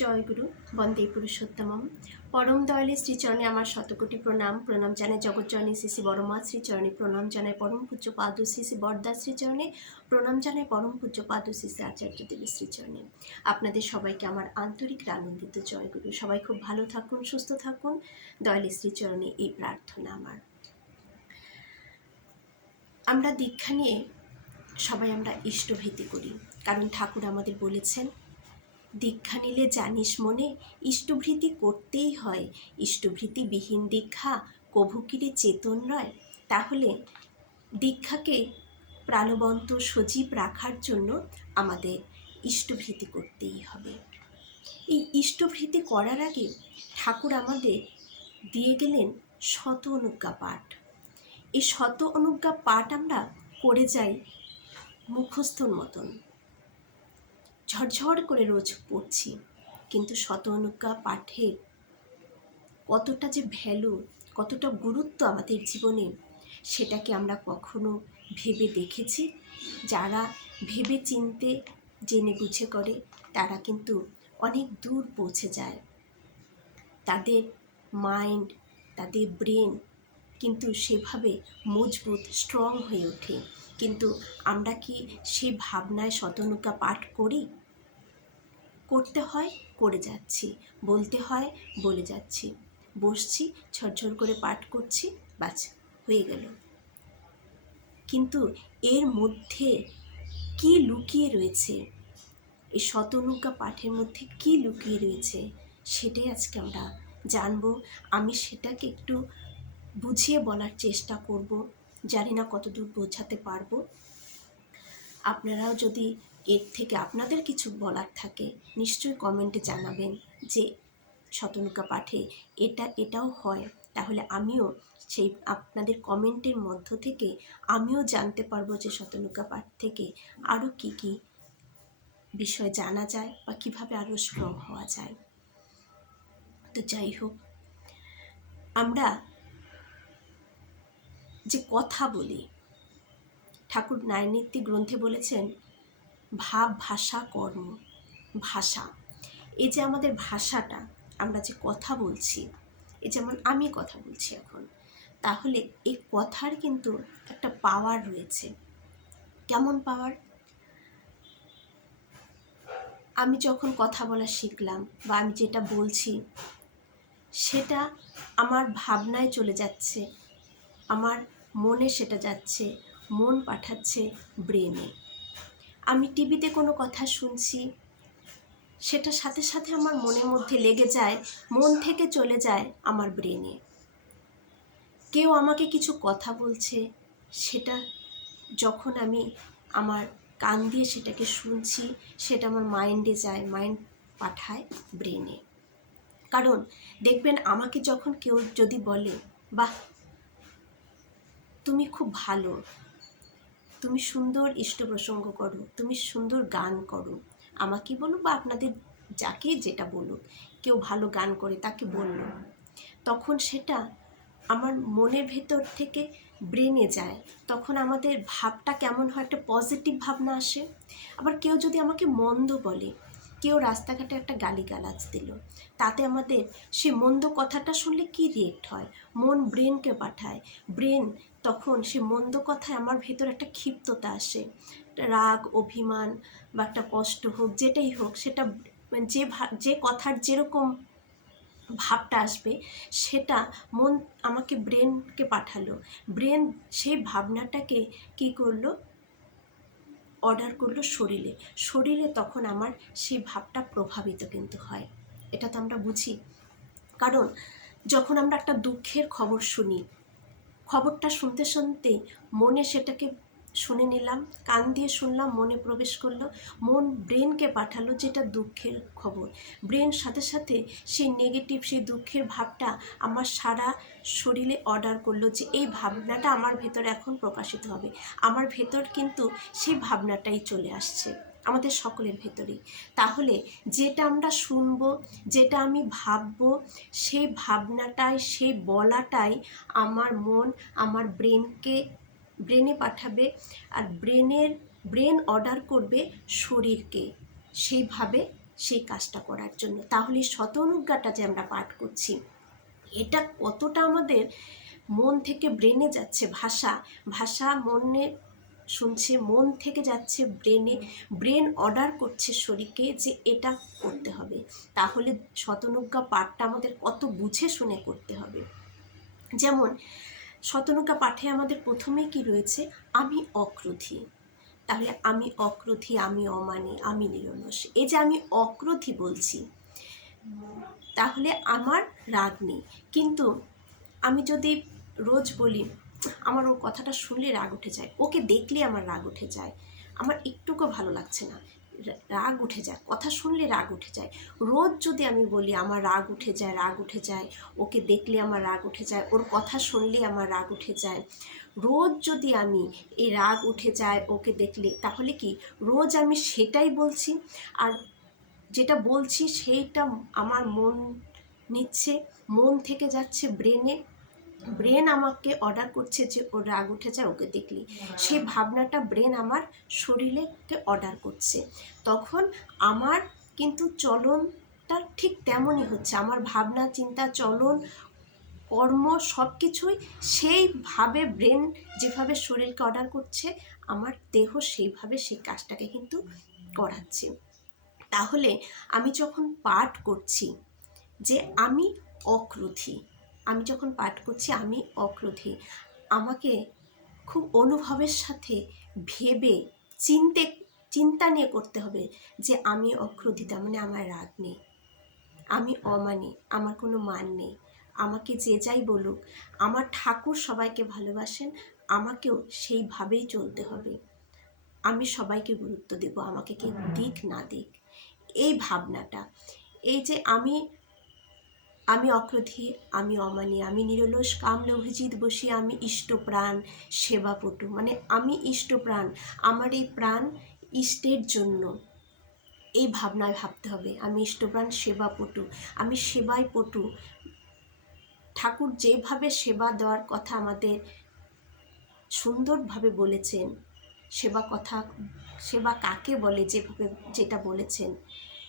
জয়গুরু, বন্দে পুরুষোত্তমম। পরম দয়ালে শ্রীচরণে আমার শতকোটি প্রণাম। প্রণাম জানাই জগৎজননী শ্রী শ্রী বড়মা। শ্রীচরণে প্রণাম জানাই পরম পূজ্য পাদ শ্রী শ্রী বরদা শ্রীচরণে। প্রণাম জানায় পরম পূজ্য পাদ শ্রী শ্রী আচার্য দেবী শ্রীচরণে। আপনাদের সবাইকে আমার আন্তরিক আনন্দিত জয়গুরু। সবাই খুব ভালো থাকুন, সুস্থ থাকুন। দয়ালে শ্রীচরণে এই প্রার্থনা আমার। আমরা দীক্ষা নিয়ে সবাই আমরা ইষ্টভীতি করি। কারণ ঠাকুর আমাদের বলেছেন দীক্ষা নিলে জানিস মনে, ইষ্টভৃতি করতেই হয়। ইষ্টভৃতিবিহীন দীক্ষা কভুকিরে চেতন নয়? তাহলে দীক্ষাকে প্রাণবন্ত সজীব রাখার জন্য আমাদের ইষ্টভৃতি করতেই হবে। এই ইষ্টভৃতি করার আগে ঠাকুর আমাদের দিয়ে গেলেন শত অনুজ্ঞা পাঠ। এই শত অনুজ্ঞা পাঠ আমরা করে যাই মুখস্থর মতন। ঝরঝর করে রোজ পড়ছি। কিন্তু শত অনুজ্ঞা পাঠের কতটা যে ভ্যালু, কতটা গুরুত্ব আমাদের জীবনে, সেটাকে আমরা কখনো ভেবে দেখেছি? যারা ভেবে চিনতে জেনে বুঝে করে, তারা কিন্তু অনেক দূর পৌঁছে যায়। তাদের মাইন্ড তাদের ব্রেন কিন্তু সেভাবে মজবুত স্ট্রং হয়ে ওঠে। কিন্তু আমরা কি সে ভাবনায় শতনুকা পাঠ করি? করতে হয়, করে যাচ্ছি। বলতে হয়, বলে যাচ্ছি। বসছি, ঝরঝর করে পাঠ করছি, বাস, হয়ে গেল। কিন্তু এর মধ্যে কি লুকিয়ে রয়েছে? এই শতনুকা পাঠের মধ্যে কি লুকিয়ে রয়েছে? সেটাই আজকে আমরা জানব। আমি সেটাকে একটু বুঝিয়ে বলার চেষ্টা করব। জানি না কতদূর বোঝাতে পারব। আপনারাও যদি এর থেকে আপনাদের কিছু বলার থাকে, নিশ্চয়ই কমেন্টে জানাবেন যে, শতনুকা পাঠে এটা এটাও হয়। তাহলে আমিও সেই আপনাদের কমেন্টের মধ্য থেকে আমিও জানতে পারব যে, শতনুকা পাঠ থেকে আরও কি কি বিষয় জানা যায় বা কীভাবে আরও স্ট্রং হওয়া যায়। তো যাই হোক, আমরা যে কথা বলি, ঠাকুর নারীনীতি গ্রন্থে বলেছেন ভাব, ভাষা, কর্ম, ভাষা। এই যে আমাদের ভাষাটা, আমরা যে কথা বলছি, এই যেমন আমি কথা বলছি এখন, তাহলে এই কথার কিন্তু একটা পাওয়ার রয়েছে। কেমন পাওয়ার আমি যখন কথা বলা শিখলাম বা আমি যেটা বলছি, সেটা আমার ভাবনায় চলে যাচ্ছে, আমার মনে সেটা যাচ্ছে, মন পাঠাচ্ছে ব্রেনে আমি টিভিতে কোনো কথা শুনছি, সেটা সাথে সাথে আমার মনের মধ্যে লেগে যায়, মন থেকে চলে যায় আমার ব্রেনে। কেউ আমাকে কিছু কথা বলছে, সেটা যখন আমি আমার কান দিয়ে সেটাকে শুনছি, সেটা আমার মাইন্ডে যায়, মাইন্ড পাঠায় ব্রেনে। কারণ দেখবেন আমাকে যখন কেউ যদি বলে, বাহ, তুমি খুব ভালো। তুমি সুন্দর ইষ্ট প্রসঙ্গ করো, তুমি সুন্দর গান করো। আমাকে বলো বা আপনাদের যাকে যেটা বলুক কেউ ভালো গান করে তাকে বলল। তখন সেটা আমার মনের ভেতর থেকে ব্রেনে যায়। তখন আমাদের ভাবটা কেমন হয়, একটা পজিটিভ ভাবনা আসে। আবার কেউ যদি আমাকে মন্দ বলে, কেউ রাস্তাঘাটে একটা গালিগালাজ দিল, তাতে আমাদের সে মন্দ কথাটা শুনলে কি রিয়েক্ট হয়? মন ব্রেনকে পাঠায়। ব্রেন তখন সে মন্দ কথায় আমার ভেতর একটা ক্ষিপ্ততা আসে। রাগ, অভিমান বা একটা কষ্ট হোক, যেটাই হোক, সেটা যে যে কথার যেরকম ভাবটা আসবে, সেটা মন আমাকে ব্রেনকে পাঠালো। ব্রেন সেই ভাবনাটাকে কি করল? অর্ডার করল শরীরে। শরীরে তখন আমার সেই ভাবটা প্রভাবিত কিন্তু হয়। এটা তো আমরা বুঝি। কারণ যখন আমরা একটা দুঃখের খবর শুনি খবরটা শুনতে শুনতেই মনে সেটাকে শুনে নিলাম, কান দিয়ে শুনলাম, মনে প্রবেশ করল, মন ব্রেনকে পাঠালো যেটা দুঃখের খবর। ব্রেন সাথে সাথে সেই নেগেটিভ, সেই দুঃখের ভাবটা আমার সারা শরীরে অর্ডার করল যে এই ভাবনাটা আমার ভেতর এখন প্রকাশিত হবে। আমার ভেতর কিন্তু সেই ভাবনাটাই চলে আসছে। আমাদের সকলের ভেতরেই। তাহলে যেটা আমরা শুনব, যেটা আমি ভাবব, সেই ভাবনাটাই, সেই বলাটাই আমার মন, আমার ব্রেনকে, ব্রেনে পাঠাবে আর ব্রেনের, ব্রেন অর্ডার করবে শরীরকে সেইভাবে সেই কাজটা করার জন্য। তাহলে শত অনুজ্ঞাটা যে আমরা পাঠ করছি, এটা কতটা আমাদের মন থেকে ব্রেনে যাচ্ছে ভাষা ভাষা মনে শুনছে, মন থেকে যাচ্ছে ব্রেনে, ব্রেন অর্ডার করছে শরীরকে যে এটা করতে হবে। তাহলে শতনুজ্ঞা পাঠটা আমাদের কত বুঝে শুনে করতে হবে। যেমন, শতনুজ্ঞা পাঠে আমাদের প্রথমে কি রয়েছে? আমি অক্রোধী। তাহলে আমি অক্রোধী, আমি অমানি, আমি নিরলস। এই যে আমি অক্রোধী বলছি, তাহলে আমার রাগ নেই। কিন্তু আমি যদি রোজ বলি আমার ওর কথাটা শুনলে রাগ উঠে যায়। ওকে দেখলে আমার রাগ উঠে যায়। আমার একটুকু ভালো লাগছে না। রাগ উঠে যায়। কথা শুনলে রাগ উঠে যায়। রোজ যদি আমি বলি আমার রাগ উঠে যায়, রাগ উঠে যায়, ওকে দেখলে আমার রাগ উঠে যায়, ওর কথা শুনলে আমার রাগ উঠে যায়। রোজ যদি আমি এই রাগ উঠে যায়, ওকে দেখলে, তাহলে কি? রোজ আমি সেটাই বলছি। আর যেটা বলছি, সেইটা আমার মন নিচ্ছে, মন থেকে যাচ্ছে ব্রেনে। ব্রেন আমাকে অর্ডার করছে যে ওর রাগ উঠে যায় ওকে দেখলি। সেই ভাবনাটা ব্রেন আমার শরীরেকে অর্ডার করছে। তখন আমার কিন্তু চলনটা ঠিক তেমনই হচ্ছে। আমার ভাবনা চিন্তা চলন কর্ম সব কিছুই সেইভাবে ব্রেন যেভাবে শরীরকে অর্ডার করছে আমার দেহ সেইভাবে সেই কাজটাকে কিন্তু করাচ্ছে। তাহলে আমি যখন পাঠ করছি যে আমি অক্রোধী আমি যখন পাঠ করছি, আমি অক্রোধী। আমাকে খুব অনুভবের সাথে ভেবে চিনতে, চিন্তা নিয়ে করতে হবে যে আমি অক্রোধী তার মানে আমার রাগ নেই। আমি অমানি, আমার কোনো মান নেই। আমাকে যে যাই বলুক, আমার ঠাকুর সবাইকে ভালোবাসেন, আমাকেও সেইভাবেই চলতে হবে। আমি সবাইকে গুরুত্ব দেব, আমাকে কি দিক না দিক। এই ভাবনাটা, এই যে আমি আমি অক্রোধী, আমি অমানি, আমি নিরলস, কামলে অভিজিৎ বসি, আমি ইষ্টপ্রাণ সেবাপটু। মানে আমি ইষ্টপ্রাণ আমার এই প্রাণ ইষ্টের জন্য। এই ভাবনায় ভাবতে হবে। আমি ইষ্টপ্রাণ সেবাপটু। আমি সেবায় পটু। ঠাকুর যেভাবে সেবা দেওয়ার কথা আমাদের সুন্দরভাবে বলেছেন, সেবা কথা, সেবা কাকে বলে যেভাবে, যেটা বলেছেন,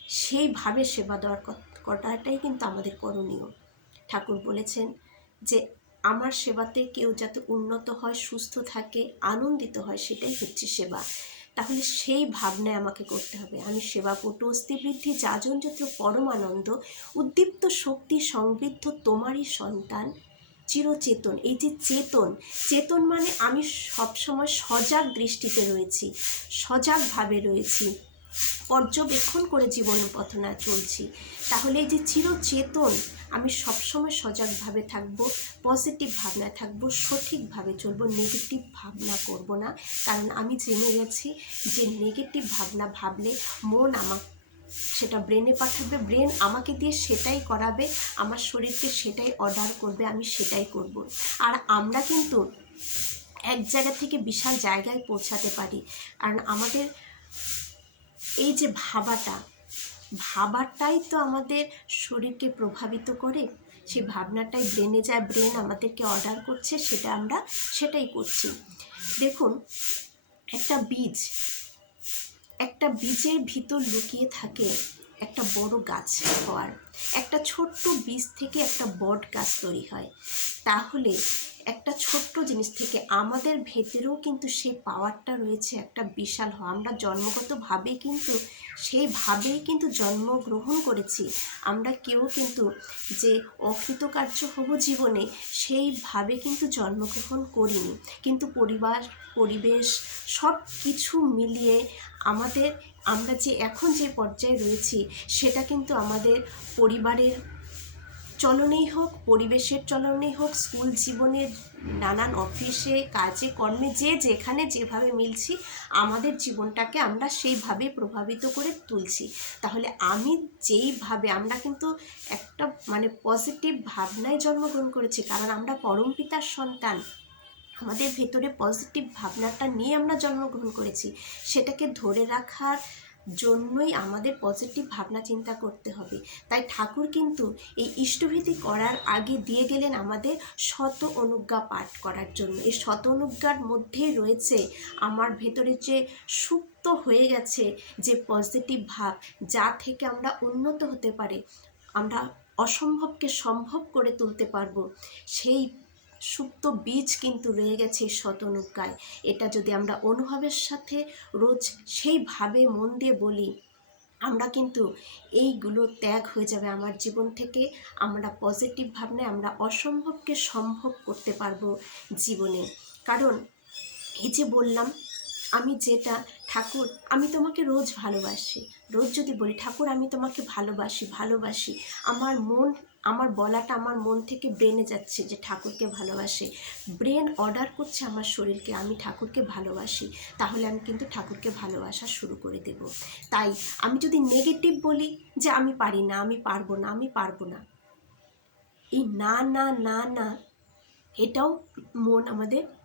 সেইভাবে সেবা দেওয়ার কত- কটাটাই কিন্তু আমাদের করণীয়। ঠাকুর বলেছেন যে, আমার সেবাতে কেউ যাতে উন্নত হয়, সুস্থ থাকে, আনন্দিত হয়, সেটাই হচ্ছে সেবা। তাহলে সেই ভাবনায় আমাকে করতে হবে। আমি সেবাপটু অস্থিবৃদ্ধি যাজন যত্র পরমানন্দ, উদ্দীপ্ত শক্তি, সমৃদ্ধ তোমারই সন্তান, চিরচেতন। এই যে চেতন চেতন মানে আমি সবসময় সজাগ দৃষ্টিতে রয়েছি সজাগভাবে রয়েছি। পর্যবেক্ষণ করে জীবন পথনা চলছি। তাহলে এই যে চিরচেতন, আমি সবসময় সজাগভাবে থাকব পজিটিভ ভাবনায় থাকব, সঠিকভাবে চলবো নেগেটিভ ভাবনা করব না। কারণ আমি জেনে গেছি যে নেগেটিভ ভাবনা ভাবলে মন আমার সেটা ব্রেনে পাঠাবে ব্রেন আমাকে দিয়ে সেটাই করাবে, আমার শরীরকে সেটাই অর্ডার করবে, আমি সেটাই করব। আর আমরা কিন্তু এক জায়গা থেকে বিশাল জায়গায় পৌঁছাতে পারি। কারণ আমাদের এই যে ভাবাটা, ভাবাটাই তো আমাদের শরীরকে প্রভাবিত করে। সেই ভাবনাটাই ব্রেনে যায় ব্রেন আমাদেরকে অর্ডার করছে, সেটা আমরা সেটাই করছি। দেখুন, একটা বীজ, একটা বীজের ভিতর লুকিয়ে থাকে একটা বড় গাছ হওয়ার। একটা ছোট্ট বীজ থেকে একটা বট গাছ তৈরি হয়। তাহলে একটা ছোট্ট জিনিস থেকে আমাদের ভেতরেও কিন্তু সেই পাওয়ারটা রয়েছে, একটা বিশাল হওয়া। আমরা জন্মগতভাবে কিন্তু সেইভাবেই কিন্তু জন্মগ্রহণ করেছি। আমরা কেউ কিন্তু যে অকৃতকার্য হব জীবনে সেইভাবে কিন্তু জন্মগ্রহণ করিনি। কিন্তু পরিবার, পরিবেশ সব কিছু মিলিয়ে আমাদের, আমরা যে এখন যে পর্যায়ে রয়েছি, সেটা কিন্তু আমাদের পরিবারের চলনেই হোক, পরিবেশের চলনেই হোক, স্কুল জীবনের নানান অফিসে, কাজে, কর্মে, যে যেখানে যেভাবে মিলছি, আমাদের জীবনটাকে আমরা সেইভাবে প্রভাবিত করে তুলছি। তাহলে আমি যেইভাবে, আমরা কিন্তু একটা মানে পজিটিভ ভাবনায় জন্মগ্রহণ করেছি, কারণ আমরা পরম পিতার সন্তান। আমাদের ভেতরে পজিটিভ ভাবনাটা নিয়ে আমরা জন্মগ্রহণ করেছি। সেটাকে ধরে রাখার জন্যই আমাদের পজিটিভ ভাবনা চিন্তা করতে হবে। তাই ঠাকুর কিন্তু এই ইষ্টভীতি করার আগে দিয়ে গেলেন আমাদের শত অনুজ্ঞা পাঠ করার জন্য। এই শত অনুজ্ঞার মধ্যেই রয়েছে আমার ভেতরে যে সুপ্ত হয়ে গেছে যে পজিটিভ ভাব, যা থেকে আমরা উন্নত হতে পারি, আমরা অসম্ভবকে সম্ভব করে তুলতে পারব, সেই সুপ্ত বীজ কিন্তু রয়ে গেছে শতনুজ্ঞায় এটা যদি আমরা অনুভবের সাথে রোজ সেইভাবে মন দিয়ে বলি, আমরা কিন্তু এইগুলো ত্যাগ হয়ে যাবে আমার জীবন থেকে। আমরা পজিটিভ ভাবনায় আমরা অসম্ভবকে সম্ভব করতে পারব জীবনে। কারণ এই যে বললাম আমি যেটা, ঠাকুর, আমি তোমাকে রোজ ভালোবাসি। রোজ যদি বলি, ঠাকুর, আমি তোমাকে ভালোবাসি ভালোবাসি। আমার মন, আমার বলাটা আমার মন থেকে ব্রেনে যাচ্ছে যে ঠাকুরকে ভালোবাসে। ব্রেন অর্ডার করছে আমার শরীরকে, আমি ঠাকুরকে ভালোবাসি। তাহলে আমি কিন্তু ঠাকুরকে ভালোবাসা শুরু করে দেব। তাই আমি যদি নেগেটিভ বলি যে আমি পারি না, আমি পারব না, আমি পারব না। এই না না না না, এটাও মন আমাদের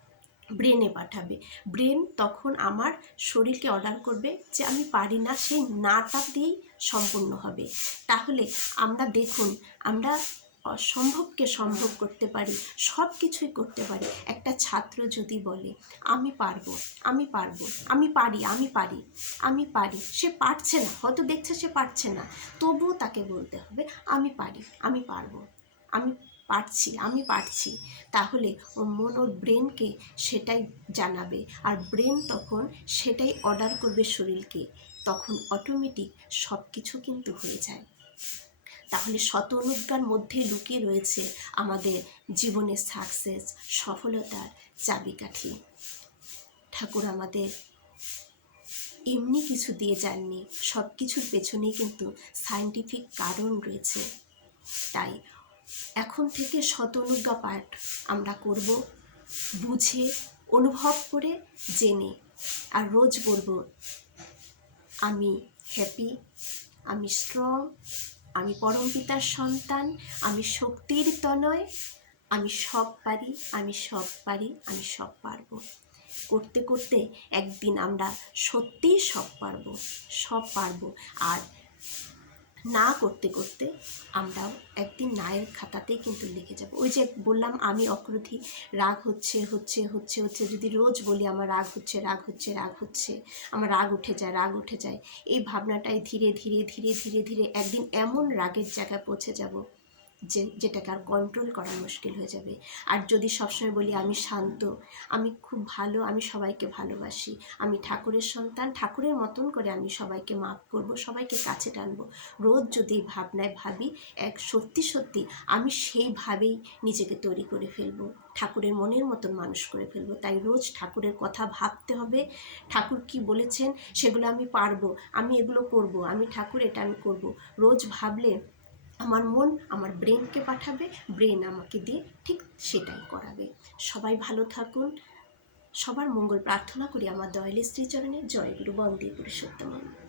ব্রেনে পাঠাবে। ব্রেন তখন আমার শরীরকে অর্ডার করবে যে আমি পারি না, সেই নাটা দিয়েই সম্পূর্ণ হবে। তাহলে আমরা দেখুন, আমরা অসম্ভবকে সম্ভব করতে পারি সব কিছুই করতে পারি। একটা ছাত্র যদি বলে, আমি পারব আমি পারব, আমি পারি আমি পারি আমি পারি। সে পারছে না, হয়তো দেখছে সে পারছে না। তবুও তাকে বলতে হবে, আমি পারি, আমি পারব, আমি পারছি, আমি পারছি। তাহলে ওর মন ওর ব্রেনকে সেটাই জানাবে। আর ব্রেন তখন সেটাই অর্ডার করবে শরীরকে। তখন অটোমেটিক সব কিছু কিন্তু হয়ে যায়। তাহলে শত অনুজ্ঞার মধ্যে লুকিয়ে রয়েছে আমাদের জীবনের সাকসেস সফলতার চাবিকাঠি। ঠাকুর আমাদের এমনি কিছু দিয়ে যাননি। সব কিছুর পেছনেই কিন্তু সায়েন্টিফিক কারণ রয়েছে। তাই এখন থেকে শত অনুজ্ঞা পাঠ আমরা করব, বুঝে, অনুভব করে, জেনে। আর রোজ বলব, আমি হ্যাপি আমি স্ট্রং আমি পরমপিতার সন্তান, আমি শক্তির তনয়, আমি সব পারি, আমি সব পারি, আমি সব পারব। করতে করতে একদিন আমরা সত্যিই সব পারব সব পারব। আর না করতে করতে আমরাও একদিন নায়ের খাতাতেই কিন্তু লিখে যাব। ওই যে বললাম, আমি অক্রোধী, রাগ হচ্ছে হচ্ছে হচ্ছে হচ্ছে, যদি রোজ বলি আমার রাগ হচ্ছে রাগ হচ্ছে রাগ হচ্ছে, আমার রাগ উঠে যায়, রাগ উঠে যায়, এই ভাবনাটাই ধীরে ধীরে ধীরে ধীরে ধীরে একদিন এমন রাগের জায়গায় পৌঁছে যাব যে, যেটাকে আর কন্ট্রোল করা মুশকিল হয়ে যাবে। আর যদি সবসময় বলি, আমি শান্ত, আমি খুব ভালো, আমি সবাইকে ভালোবাসি, আমি ঠাকুরের সন্তান, ঠাকুরের মতন করে আমি সবাইকে মাফ করব, সবাইকে কাছে টানব। রোজ যদি ভাবনায় ভাবি, এক সত্যি সত্যি আমি সেইভাবেই নিজেকে তৈরি করে ফেলব, ঠাকুরের মনের মতন মানুষ করে ফেলব। তাই রোজ ঠাকুরের কথা ভাবতে হবে, ঠাকুর কি বলেছেন সেগুলো আমি পারব, আমি এগুলো করব, আমি ঠাকুর এটা আমি করব। রোজ ভাবলে আমার মন আমার ব্রেনকে পাঠাবে ব্রেন আমাকে দিয়ে ঠিক সেটাই করাবে। সবাই ভালো থাকুন। সবার মঙ্গল প্রার্থনা করি আমার দয়ালের শ্রীচরণে। জয়গুরু বন্দে পুরুষোত্তম।